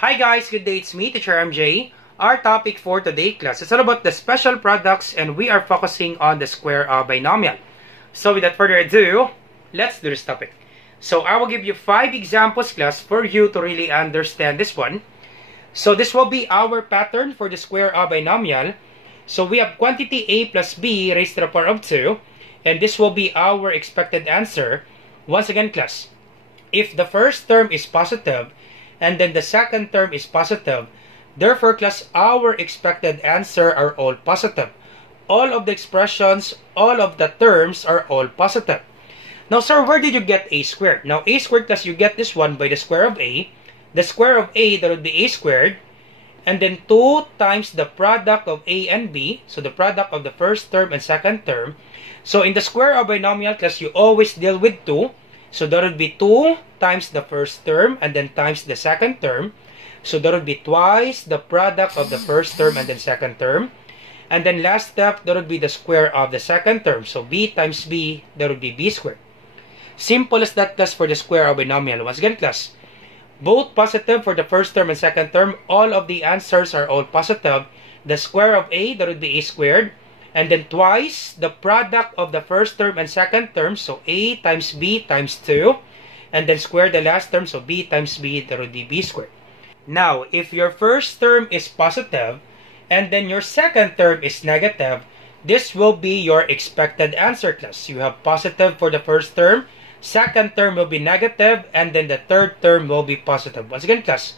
Hi guys, good day, it's me, Teacher MJ. Our topic for today class is all about the special products and we are focusing on the square binomial. So without further ado, let's do this topic. So I will give you 5 examples class for you to really understand this one. So this will be our pattern for the square binomial. So we have quantity a plus b raised to the power of 2 and this will be our expected answer. Once again class, if the first term is positive and then the second term is positive, therefore class, our expected answer are all positive. All of the expressions, all of the terms are all positive. Now sir, where did you get a squared? Now a squared class, you get this one by the square of a. The square of a, that would be a squared. And then 2 times the product of a and b. So the product of the first term and second term. So in the square of binomial class, you always deal with 2. So that would be 2 times the first term and then times the second term. So that would be twice the product of the first term and then second term. And then last step, that would be the square of the second term. So b times b, that would be b squared. Simple as that class for the square of binomial. Once again class, both positive for the first term and second term. All of the answers are all positive. The square of a, that would be a squared. And then twice the product of the first term and second term. So a times b times 2. And then square the last term. So b times b, that would be b squared. Now, if your first term is positive and then your second term is negative, this will be your expected answer class. You have positive for the first term, second term will be negative, and then the third term will be positive. Once again class,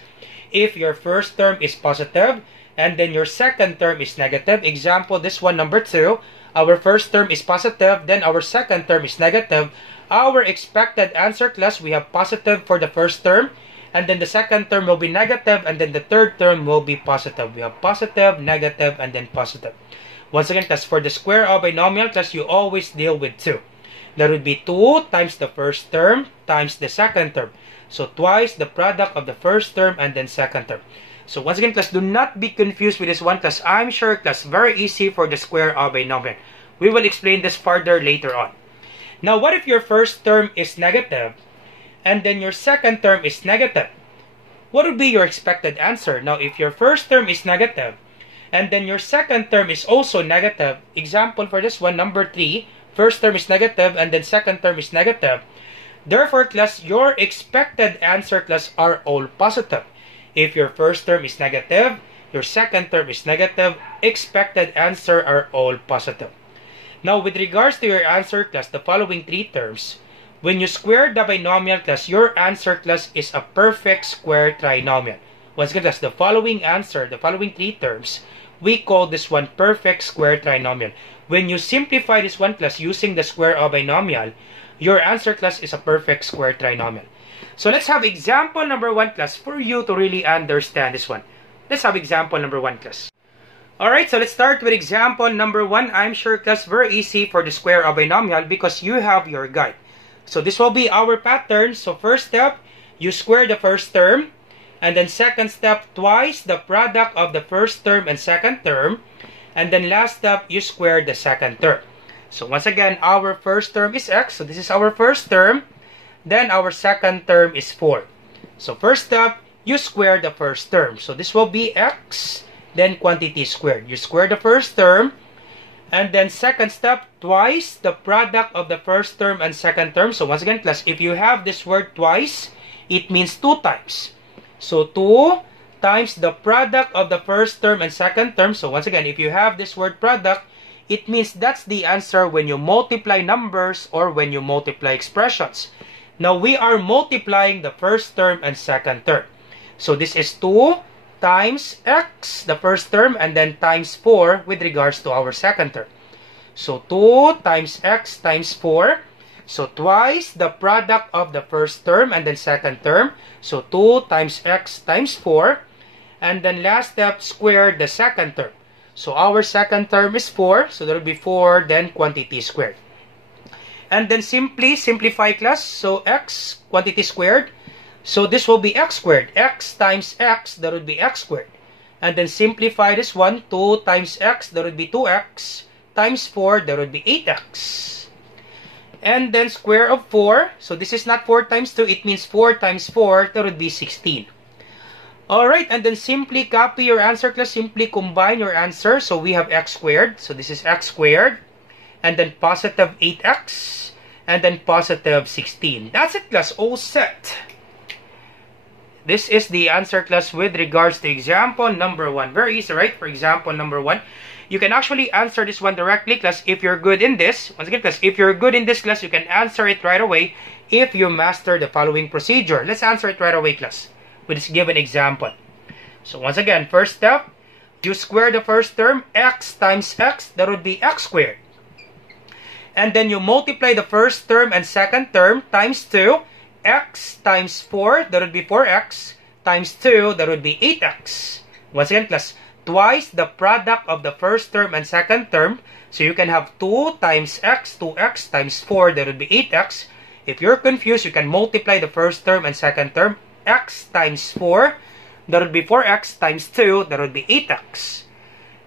if your first term is positive and then your second term is negative, example this one number 2, our first term is positive, then our second term is negative. Our expected answer class, we have positive for the first term, and then the second term will be negative, and then the third term will be positive. We have positive, negative, and then positive. Once again class, for the square of binomial class, you always deal with 2. That would be 2 times the first term times the second term. So twice the product of the first term and then second term. So once again class, do not be confused with this one class. I'm sure class, very easy for the square of binomial. We will explain this further later on. Now what if your first term is negative and then your second term is negative? What would be your expected answer? Now if your first term is negative and then your second term is also negative, example for this one number 3, first term is negative and then second term is negative. Therefore class, your expected answer class are all positive. If your first term is negative, your second term is negative, expected answer are all positive. Now with regards to your answer class, the following 3 terms, when you square the binomial class, your answer class is a perfect square trinomial. Once again class, the following answer, the following 3 terms, we call this one perfect square trinomial. When you simplify this one class using the square of binomial, your answer class is a perfect square trinomial. So let's have example number 1 class for you to really understand this one. Let's have example number 1 class. Alright, so let's start with example number 1. I'm sure class, very easy for the square of binomial because you have your guide. So this will be our pattern. So first step, you square the first term. And then second step, twice the product of the first term and second term. And then last step, you square the second term. So once again, our first term is x. So this is our first term. Then our second term is 4. So first step, you square the first term. So this will be x, then quantity squared. You square the first term. And then second step, twice the product of the first term and second term. So once again, class, if you have this word twice, it means 2 times. So 2 times the product of the first term and second term. So once again, if you have this word product, it means that's the answer when you multiply numbers or when you multiply expressions. Now we are multiplying the first term and second term. So this is 2 times x, the first term, and then times 4 with regards to our second term. So 2 times x times 4. So twice the product of the first term and then second term. So 2 times x times 4. And then last step, square the second term. So our second term is 4. So there will be 4, then quantity squared. And then simply simplify class. So x, quantity squared. So this will be x squared. X times x, that would be x squared. And then simplify this one. 2 times x, that would be 2x. Times 4, that would be 8x. And then square of 4. So this is not 4 times 2. It means 4 times 4, that would be 16. Alright, and then simply copy your answer class. Simply combine your answer. So we have x squared. So this is x squared. And then positive 8x. And then positive 16. That's it, class. All set. This is the answer, class, with regards to example number 1. Very easy, right? For example number 1. You can actually answer this one directly, class, if you're good in this. Once again, class, if you're good in this, class, you can answer it right away if you master the following procedure. Let's answer it right away, class, with this given example. So once again, first step, you square the first term, x times x, that would be x squared. And then you multiply the first term and second term times 2, x times 4, that would be 4x, times 2, that would be 8x. Once again, class, twice the product of the first term and second term. So you can have 2 times x, 2x times 4, that would be 8x. If you're confused, you can multiply the first term and second term, x times 4, that would be 4x times 2, that would be 8x.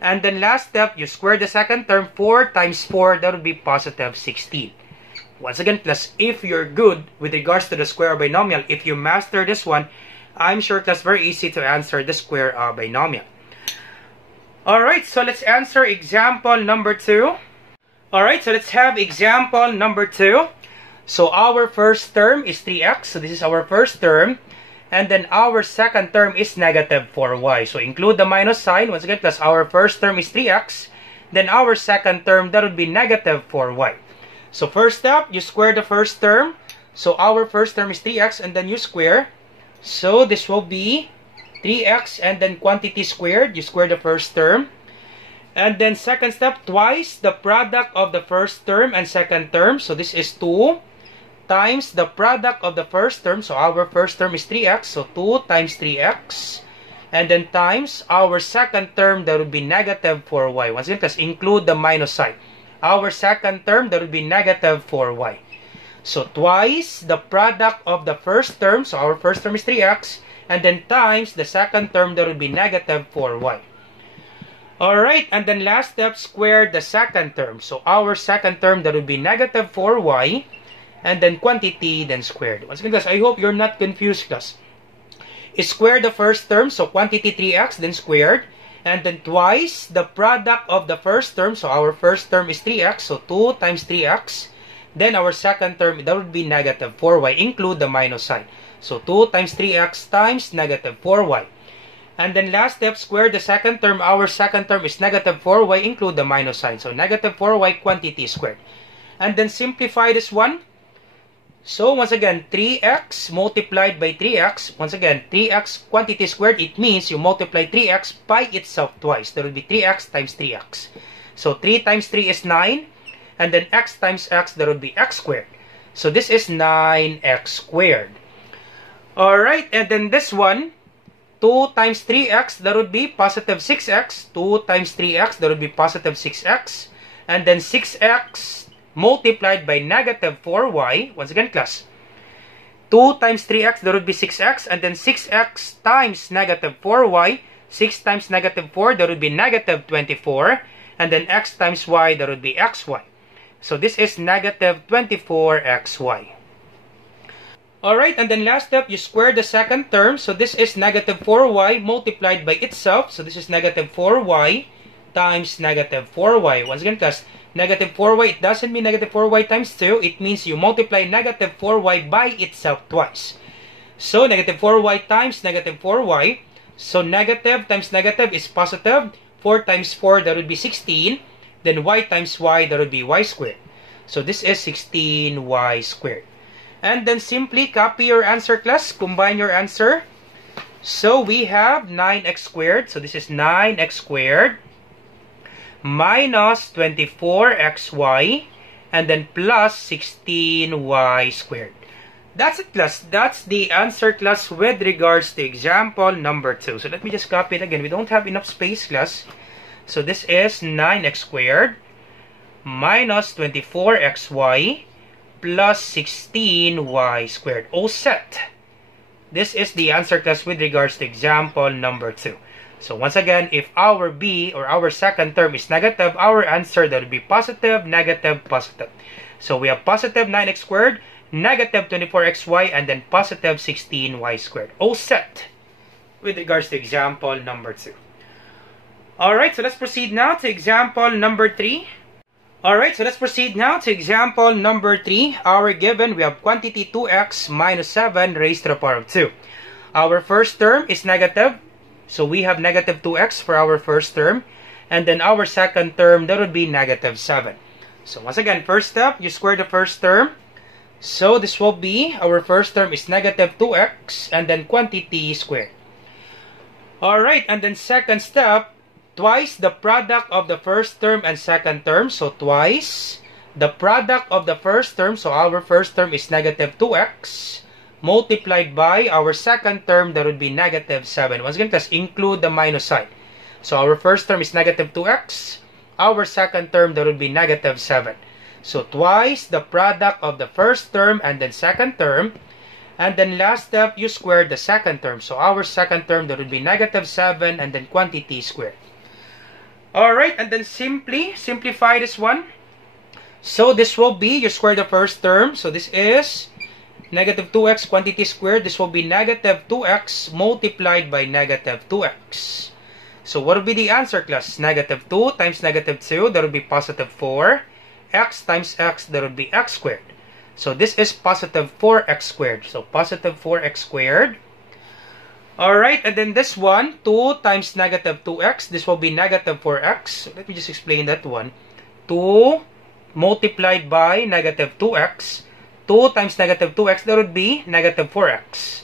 And then last step, you square the second term, 4 times 4, that would be positive 16. Once again, class, if you're good with regards to the square binomial, if you master this one, I'm sure, class, very easy to answer the square binomial. Alright, so let's answer example number 2. Alright, so let's have example number 2. So our first term is 3x, so this is our first term. And then our second term is negative 4y. So include the minus sign. Once again, class, our first term is 3x. Then our second term, that would be negative 4y. So first step, you square the first term. So our first term is 3x, and then you square. So this will be 3x and then quantity squared. You square the first term. And then second step, twice the product of the first term and second term. So this is 2 times the product of the first term. So our first term is 3x. So 2 times 3x. And then times our second term, that would be negative 4y. Once again, let's include the minus sign. Our second term, that would be negative 4y. So twice the product of the first term. So our first term is 3x. And then times the second term, that would be negative 4y. Alright, and then last step, square the second term. So our second term, that would be negative 4y. And then quantity, then squared. Once again, guys, I hope you're not confused, class. Square the first term, so quantity 3x, then squared. And then twice the product of the first term. So our first term is 3x, so 2 times 3x. Then our second term, that would be negative 4y. Include the minus sign. So 2 times 3x times negative 4y. And then last step, square the second term. Our second term is negative 4y. Include the minus sign. So negative 4y quantity squared. And then simplify this one. So once again, 3x multiplied by 3x. Once again, 3x quantity squared. It means you multiply 3x by itself twice. That will be 3x times 3x. So 3 times 3 is 9. And then x times x, that would be x squared. So this is 9x squared. Alright, and then this one, 2 times 3x, that would be positive 6x. 2 times 3x, that would be positive 6x. And then 6x multiplied by negative 4y. Once again, class. 2 times 3x, that would be 6x. And then 6x times negative 4y. 6 times negative 4, that would be negative 24. And then x times y, that would be xy. So this is negative 24xy. Alright, and then last step, you square the second term. So this is negative 4y multiplied by itself. So this is negative 4y times negative 4y. Once again, class, negative 4y, it doesn't mean negative 4y times 2. It means you multiply negative 4y by itself twice. So negative 4y times negative 4y. So negative times negative is positive. 4 times 4, that would be 16. Then y times y, that would be y squared. So this is 16y squared. And then simply copy your answer, class. Combine your answer. So we have 9x squared. So this is 9x squared minus 24xy. And then plus 16y squared. That's it, class. That's the answer, class, with regards to example number 2. So let me just copy it again. We don't have enough space, class. So this is 9x squared minus 24xy plus 16y squared. All set. This is the answer, class, with regards to example number 2. So once again, if our b or our second term is negative, our answer, that would be positive, negative, positive. So we have positive 9x squared, negative 24xy, and then positive 16y squared. All set. with regards to example number 2. Alright, so let's proceed now to example number 3. Alright, so let's proceed now to example number 3. Our given, we have quantity 2x minus 7 raised to the power of 2. Our first term is negative, so we have negative 2x for our first term. And then our second term, that would be negative 7. So once again, first step, you square the first term. So this will be, our first term is negative 2x, and then quantity squared. Alright, and then second step, twice the product of the first term and second term. So twice the product of the first term. So our first term is negative 2x multiplied by our second term, that would be negative 7. Once again, let's include the minus sign. So our first term is negative 2x. Our second term, that would be negative 7. So twice the product of the first term and then second term. And then last step, you square the second term. So our second term, that would be negative 7 and then quantity squared. Alright, and then simplify this one. So this will be, you square the first term. So this is negative 2x quantity squared. This will be negative 2x multiplied by negative 2x. So what would be the answer, class? Negative 2 times negative 2, that would be positive 4. X times x, that would be x squared. So this is positive 4x squared. So positive 4x squared. Alright, and then this one, 2 times negative 2x, this will be negative 4x. So let me just explain that one. 2 multiplied by negative 2x. 2 times negative 2x, that would be negative 4x.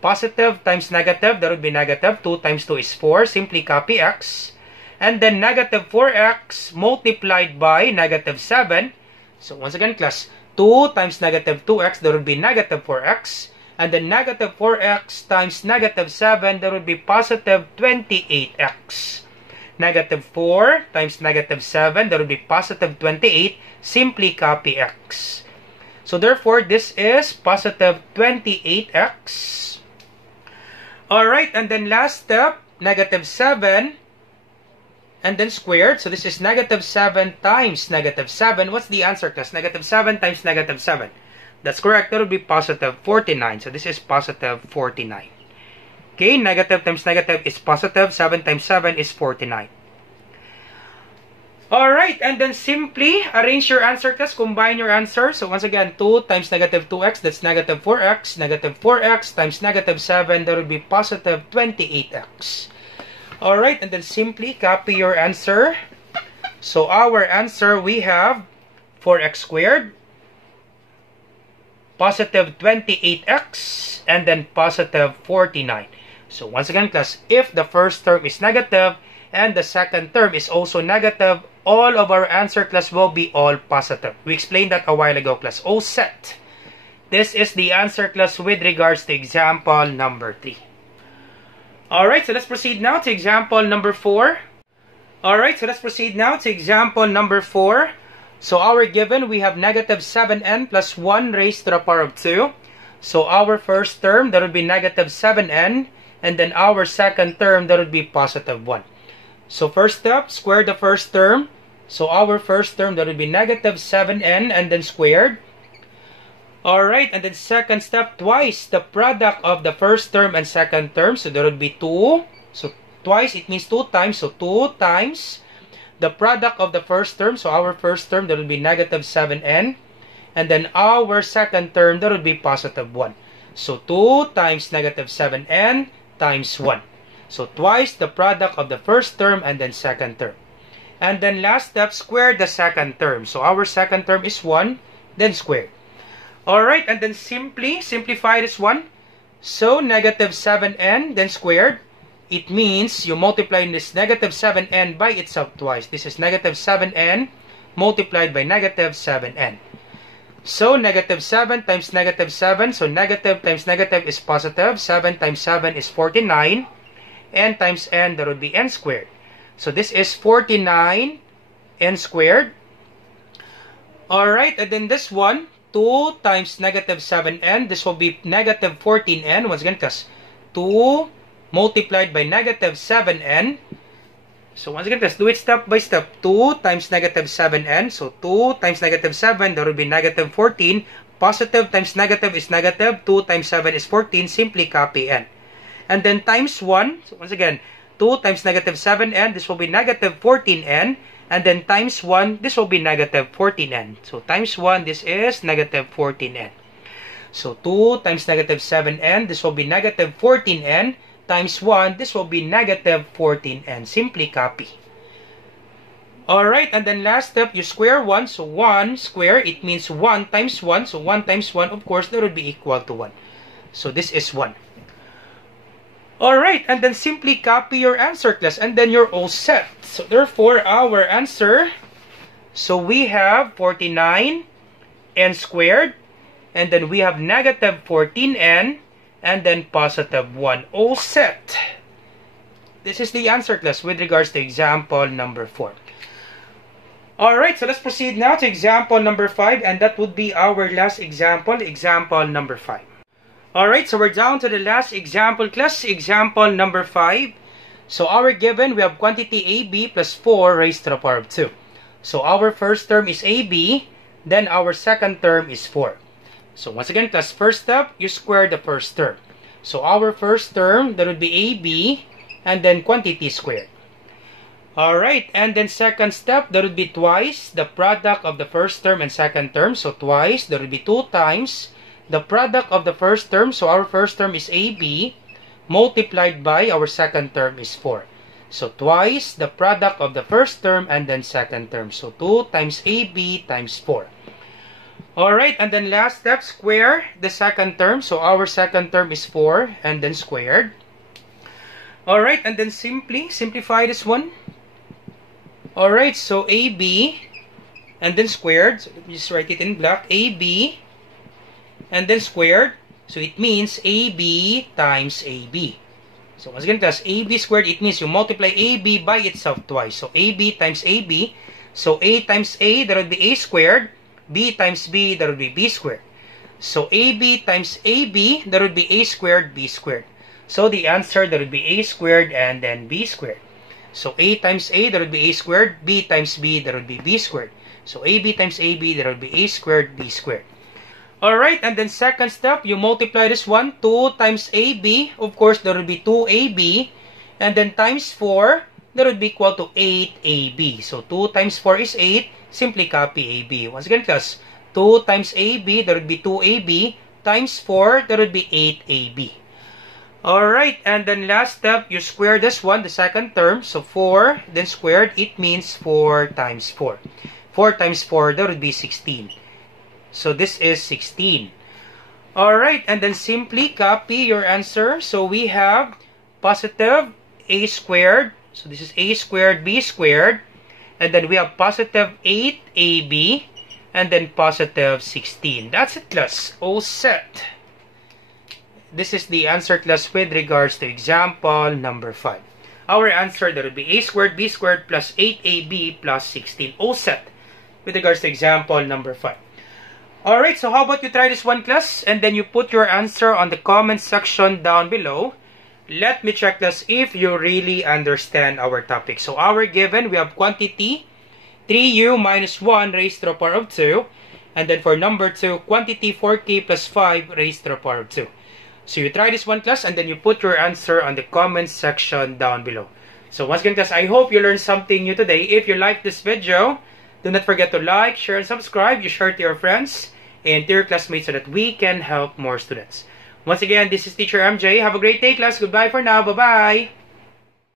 Positive times negative, that would be negative. 2 times 2 is 4. Simply copy x. And then negative 4x multiplied by negative 7. So once again, class, 2 times negative 2x, that would be negative 4x. And then negative 4x times negative 7, that would be positive 28x. Negative 4 times negative 7, that would be positive 28. Simply copy x. So therefore, this is positive 28x. Alright, and then last step, negative 7, and then squared. So this is negative 7 times negative 7. What's the answer, class? Negative 7 times negative 7. That's correct. That would be positive 49. So this is positive 49. Okay, negative times negative is positive. 7 times 7 is 49. Alright, and then simply arrange your answer, class. Combine your answer. So once again, 2 times negative 2x, that's negative 4x. Negative 4x times negative 7, that would be positive 28x. Alright, and then simply copy your answer. So our answer, we have 4x squared, positive 28x, and then positive 49. So once again, class, if the first term is negative and the second term is also negative, all of our answer, class, will be all positive. We explained that a while ago, class. All set. This is the answer, class, with regards to example number 3. Alright, so let's proceed now to example number 4. Alright, so let's proceed now to example number 4. So our given, we have negative 7n plus 1 raised to the power of 2. So our first term, that would be negative 7n. And then our second term, that would be positive 1. So first step, square the first term. So our first term, that would be negative 7n and then squared. Alright, and then second step, twice the product of the first term and second term. So that would be 2. So twice, it means 2 times. So 2 times the product of the first term. So our first term, that would be negative 7n. And then our second term, that would be positive 1. So 2 times negative 7n times 1. So twice the product of the first term and then second term. And then last step, square the second term. So our second term is 1, then squared. Alright, and then simply simplify this one. So negative 7n, then squared. It means you multiply this negative 7n by itself twice. This is negative 7n multiplied by negative 7n. So negative 7 times negative 7. So negative times negative is positive. 7 times 7 is 49. N times n, that would be n squared. So this is 49 n squared. Alright, and then this one, 2 times negative 7n. This will be negative 14n. Once again, because 2 multiplied by negative 7n. So once again, let's do it step by step. 2 times negative 7n. So 2 times negative 7, that will be negative 14. Positive times negative is negative. 2 times 7 is 14. Simply copy n. and then times 1. So once again, 2 times negative 7n, this will be negative 14n, and then times 1, this will be negative 14n. So times 1, this is negative 14n. So 2 times negative 7n, this will be negative 14n, times 1, this will be negative 14n. Simply copy. Alright, and then last step, you square 1. So 1 square, it means 1 times 1. So 1 times 1, of course, that would be equal to 1. So this is 1. Alright, and then simply copy your answer, class, and then you're all set. So therefore, our answer, so we have 49n squared, and then we have negative 14n, and then positive 1. All set. This is the answer, class, with regards to example number 4. Alright, so let's proceed now to example number 5, and that would be our last example, example number 5. Alright, so we're down to the last example, class, example number 5. So our given, we have quantity AB plus 4 raised to the power of 2. So our first term is AB, then our second term is 4. So once again, class, first step, you square the first term. So our first term, that would be AB, and then quantity squared. Alright, and then second step, that would be twice the product of the first term and second term. So twice, that would be 2 times the product of the first term. So our first term is AB, multiplied by our second term is 4. So twice the product of the first term and then second term. So 2 times AB times 4. Alright, and then last step, square the second term. So our second term is 4 and then squared. Alright, and then simplify this one. Alright, so AB and then squared. So let me just write it in black. AB and then squared. So it means AB times AB. So once again, class, AB squared, it means you multiply AB by itself twice. So AB times AB. So A times A, that would be A squared. B times B, that would be B squared. So AB times AB, that would be A squared, B squared. So the answer, that would be A squared and then B squared. So A times A, that would be A squared. B times B, that would be B squared. So AB times AB, that would be A squared, B squared. Alright, and then second step, you multiply this one. 2 times AB, of course, that would be 2AB. And then times 4, that would be equal to 8AB. So 2 times 4 is 8. Simply copy AB. Once again, class, 2 times AB, that would be 2AB. Times 4, that would be 8AB. Alright, and then last step, you square this one, the second term. So 4, then squared, it means 4 times 4. 4 times 4, that would be 16. So this is 16. Alright, and then simply copy your answer. So we have positive A squared. So this is A squared, B squared. And then we have positive 8AB. And then positive 16. That's it, class. All set. This is the answer, class, with regards to example number 5. Our answer, that would be A squared, B squared plus 8AB plus 16. All set with regards to example number 5. Alright, so how about you try this one, class, and then you put your answer on the comment section down below. Let me check, class, if you really understand our topic. So our given, we have quantity 3u minus 1 raised to the power of 2. And then for number 2, quantity 4k plus 5 raised to the power of 2. So you try this one, class, and then you put your answer on the comment section down below. So once again, class, I hope you learned something new today. If you like this video, do not forget to like, share, and subscribe. You share to your friends and to your classmates so that we can help more students. Once again, this is Teacher MJ. Have a great day, class. Goodbye for now. Bye-bye.